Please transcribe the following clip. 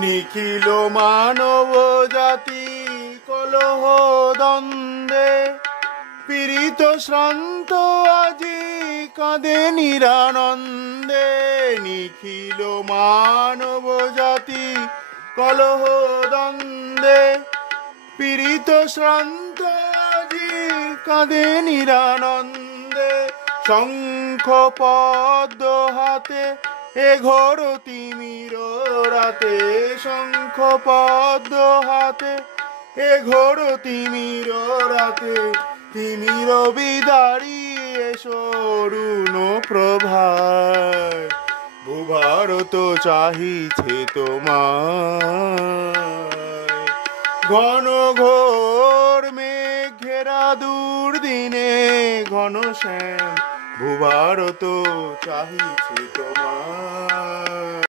নিখিল মানব জাতি কলহ দ্বন্দ্বে পীড়িত শ্রান্ত আজি কাঁদে নিরানন্দে। নিখিল মানব জাতি কলহ দ্বন্দ্বে পীড়িত শ্রান্ত আজি কাঁদে নিরানন্দে। শঙ্খ পদ্ম হাতে এ ঘোর তিমির রাতে, শঙ্খ পদ্ম হাতে এ ঘোর তিমির রাতে। তিমির বিদারিয়ে সরুণ প্রভায় ভূভারত চাহিছে তোমায়। ঘন ঘোর মেঘ ঘেরা দুর্দিনে ঘন শ্যাম ভূভারত চাহিছে তোমায়।